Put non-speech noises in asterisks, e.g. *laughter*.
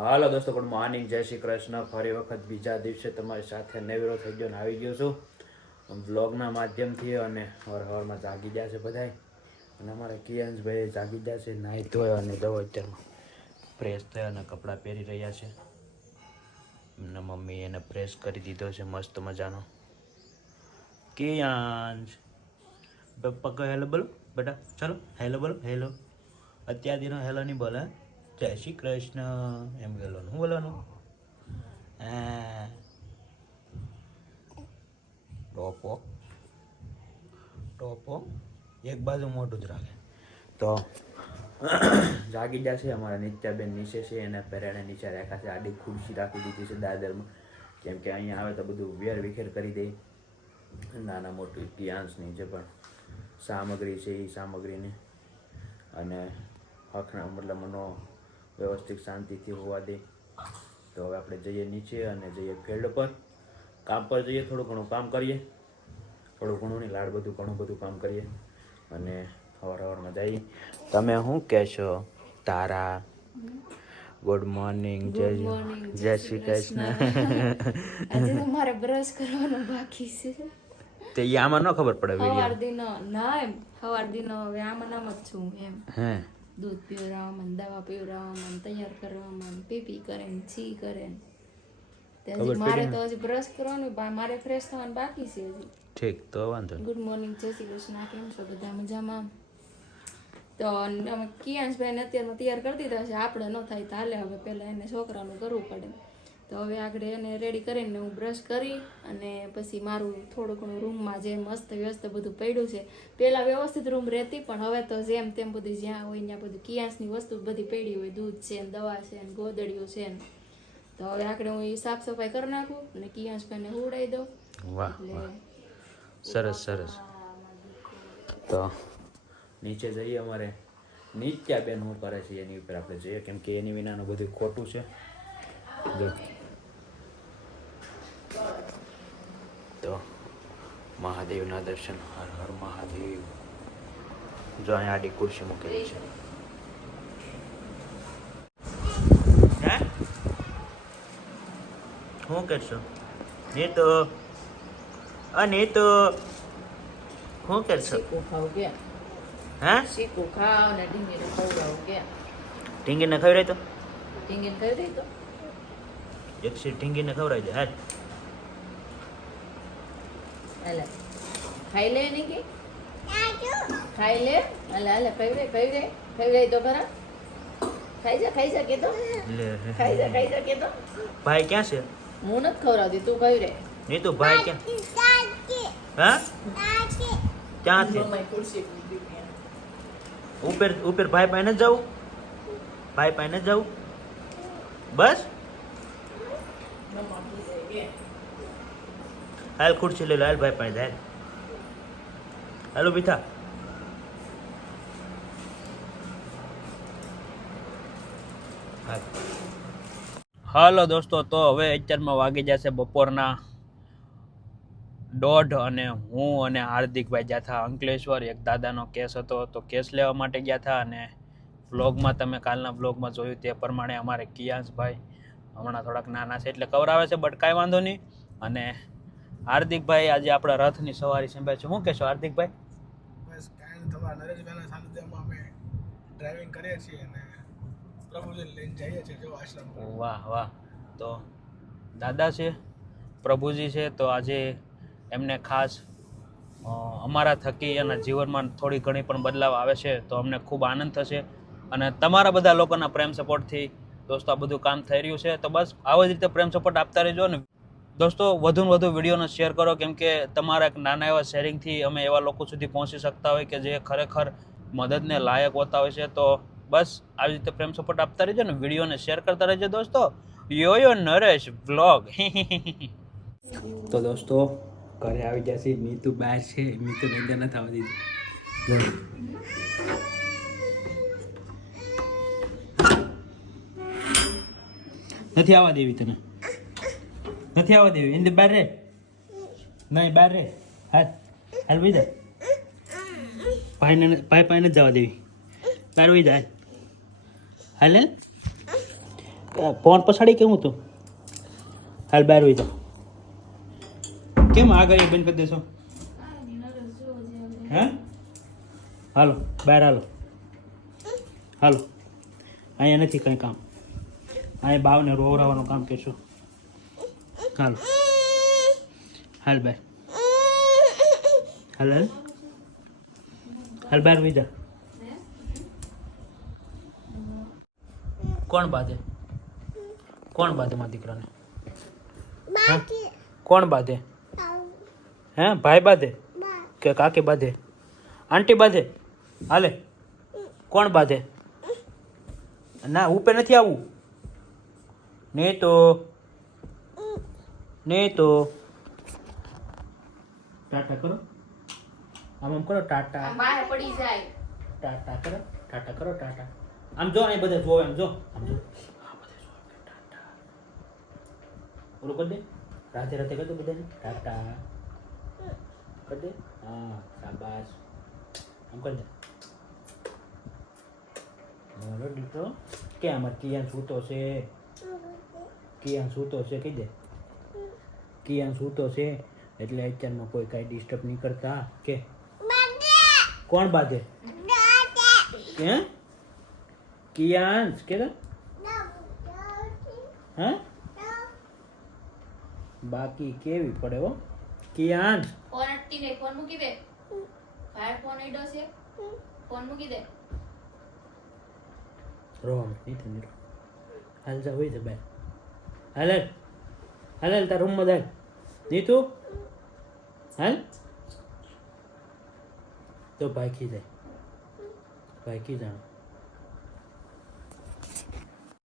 હાલો દોસ્તો good morning જય શ્રી કૃષ્ણ. ફરી વખત બીજા દિવસે તમારી સાથે નેવરો થઈ ગયો ને આવી ગયો છું. બ્લોગના માધ્યમથી અને હવારમાં જાગી ગયા છે બધાય. અને અમારા કિયાંશભાઈ જાગી ગયા છે, નાહી ધોયા અને દવો અત્યારમાં ફ્રેશ થયા અને કપડાં પહેરી રહ્યા છે. એમના મમ્મી એને પ્રેસ કરી દીધો છે, મસ્ત મજાનો. કિયાંશ પપ્પા હેલો બોલો, બેટા, ચાલો હેલો બોલો હેલો અત્યારથીનો હેલો નહીં બોલે જય શ્રી કૃષ્ણ. એમ બોલવાનું. શું બોલવાનું? હા. ટોપો. ટોપો. એક બાજુ મોટું જ રાખે. તો જાગી જશે અમારા નિત્યાબેન નીચે છે, એના પેરેણે નીચે રાખ્યા છે. આડી ખુરશી રાખી દીધી છે દાદરમાં. કેમ કે અહીંયા આવે તો બધું વેર વિખેર કરી દે. નાના મોટું ઇતિહાસની જે પણ સામગ્રી છે એ સામગ્રીને. અને હકના મતલબ મનો વ્યવસ્થિત શાંતિથી હોવા દે. તો હવે આપણે જઈએ નીચે અને જઈએ ફિલ્ડ પર. કામ પર જઈએ થોડું ઘણું કામ કરીએ. થોડું ઘણું નહીં લાડ બધું ઘણું બધું કામ કરીએ. અને સવાર સવારમાં જઈએ. તમે શું કહેશો? તારા. ગુડ મોર્નિંગ જય જય શ્રી કૃષ્ણ. *laughs* આજે તો મારે બ્રશ કરવાનું બાકી છે. તે આમાં ન ખબર પડે વિડિયો હવાર દિનો ના એમ સવાર દિનો હવે આમાં નામ જ છું એમ. હે. દૂધ પીવડાવવામાં દવા પીવડાવવામાં તૈયાર કરવામાં પીપી કરે ને છી કરે ને. મારે તો હજી બ્રશ કરવાનું મારે ફ્રેશ થવાનું બાકી છે હજી. ઠીક તો વાંધો ગુડ મોર્નિંગ જય શ્રી કૃષ્ણ. કેમ છો? બધા મજામાં? તો અમે કિયાંશભાઈને અત્યારમાં તૈયાર કરી દીધા છે. આપણે ન થાય તો હાલે હવે પહેલાં એને છોકરાનું કરવું પડે. તો હવે આગળ એને રેડી કરીને હું બ્રશ કરી અને પછી મારું થોડું ઘણું રૂમમાં જે મસ્ત વ્યસ્ત બધું પડ્યું છે પહેલાં વ્યવસ્થિત રૂમ રહેતી પણ હવે તો જેમ તેમ બધું જ્યાં હોય ત્યાં બધું કિયાસની વસ્તુ બધી પડી હોય દૂધ છે ને દવા છે ને ગોદડીઓ છે ને. તો હવે આગળ હું એ સાફ સફાઈ કરી નાખું અને કિયાંશભાઈને ઉડાઈ દઉં. વાહ સરસ સરસ. તો નીચે જઈએ અમારે. નિત્યાબેન હું કરે છે એની ઉપર આપણે જોઈએ કેમ કે એની વિનાનું બધું ખોટું છે જો તો મહાદેવના દર્શન હર હર મહાદેવ. જો અહીંયા આડી ખુરશી મૂકેલી છે. હે? શું કરશો? એ તો અને તો શું કરશો? હા? શીખું ખાવ ને ઢીંગીને ખવડાવ ગયા. ઢીંગીને ખવડાય તો? ઢીંગીને દઈ તો? એક સીટ ઢીંગીને ખવડાવી દે હાલ. હાલે ખાઈ લે ને કે ખાઈ લે? હાલે હાલે ફેવરે ફેવરે ફેવરે તો ખરા ખાઈ જા ખાઈ જા કે તો ખાઈ જા ખાઈ જા કે તો ભાઈ ક્યાં છે? હું નથી ખવડાવતી તું ખાઈ રે નહીં તો ભાઈ ક્યાં? હા? ક્યાં છે ઉપર ઉપર ભાઈ પાસે જાઉં? ભાઈ પાસે જ જવું બસ? હાલ ખુરશી લઈ લો, હાલ ભાઈ પાણી ધાર હાલો બીથા હાલો. દોસ્તો, તો હવે અત્યારમાં વાગી જશે બપોરના દોઢ અને હું અને હાર્દિકભાઈ ગયા હતા અંકલેશ્વર, એક દાદાનો કેસ હતો, તો કેસ લેવા માટે ગયા હતા અને વ્લોગમાં તમે કાલના વ્લોગમાં જોયું તે પ્રમાણે અમારે કિયાંશભાઈ હમણાં થોડાક નાના છે એટલે કવરાવે છે, બટ કાંઈ વાંધો નહીં. અને હાર્દિકભાઈ આજે આપણા રથની સવારી સંભાળે છે. શું કહેશો હાર્દિકભાઈ? બસ કાંઈ તમારા નરેશભાઈના સાનિધ્યમાં અમે ડ્રાઇવિંગ કરીએ છીએ અને પ્રભુજીને લઈને જઈએ છીએ જો આશ્રમ. વાહ વાહ. તો દાદા છે પ્રભુજી છે તો આજે એમને ખાસ અમારા થકી એના જીવનમાં થોડી ઘણી પણ બદલાવ આવે છે તો અમને ખૂબ આનંદ થશે. અને તમારા બધા લોકોના પ્રેમ સપોર્ટથી દોસ્તો આ બધું કામ થઈ રહ્યું છે. તો બસ આવી જ રીતે પ્રેમ સપોર્ટ આપતા રહેજો ને દોસ્તો વધુ વધુ વિડીયોને શેર કરો, કેમ કે તમારા એક નાના એવા શેરિંગથી અમે એવા લોકો સુધી પહોંચી શકતા હોય કે જે ખરેખર મદદને લાયક હોતા હોય છે. તો બસ, આવી રીતે પ્રેમ સપોર્ટ આપતા રહેજો ને, વિડીયોને શેર કરતા રહેજો દોસ્તો. યો યો નરેશ વ્લોગ *laughs* તો દોસ્તો, ઘરે આવી જશે મીતુ બહાર છે. મીતુ નિંદર નથી આવવા દીધી. નથી આવવા દેવી તને. નથી આવવા દેવી. ઇન્દ બહાર રે. નહીં બહાર રે. હાલ. હાલ ભાઈ જા. ભાઈને ભાઈ ભાઈ નથી જવા દેવી. બહાર વહી જા, હાલ. હાલ ફોન પછાડી કેવું હતું હાલ બહાર વહી જાઓ કેમ આગળ બંધ કરી દેશો? હે? હાલો બહાર હાલો. હાલો. અહીંયા નથી કંઈ કામ. અહીંયા બાવને રોવરાવાનું કામ કહેશું હાલો. હાલ બાર હાલ હાલ. હાલ બાર વહી કોણ બાધે? કોણ બાધે મારા દીકરાને? કોણ બાંધે? હે? ભાઈ બાંધે? કે કાકી બાધે? આંટી બાંધે? હાલે. કોણ બાંધે? ના, ઉપે નથી આવવું નહીં તો નહીં તો ટાટા કરો. આમ આમ કરો ટાટા. બહાર પડી જાય. ટાટા કરો ટાટા કરો ટાટા. આમ જો અહીં બધા જોવે આમ જો. આમ જો. આ ટાટા. ઓલું કરી દે. રાતે રાતે કરી દો બધાને. ટાટા. કરી દે. હા શાબાશ. આમ કરી દે. બોલો દીકરો કે આમાં કિયાન સૂતો છે? કિયાન સૂતો છે કહી દે. કિયાન સૂતો છે? એટલે અત્યારમાં કોઈ કાંઈ ડિસ્ટર્બ નહીં કરતા કે? કોણ બાધે કે કિયાંશ કે હા? બાકી કેવી પડે હો? કિયાંશ ફોન અટકી દે ફોન મૂકી દે. ભાઈ ફોન ઈડો છે. ફોન મૂકી દે. રોમ નહીં રો હાલ જા હોય છે હાલ હાલ. હાલ તાર રૂમમાં જાય નહીં તું હાલ? તો ખી જાય. ભાઈ જાણ.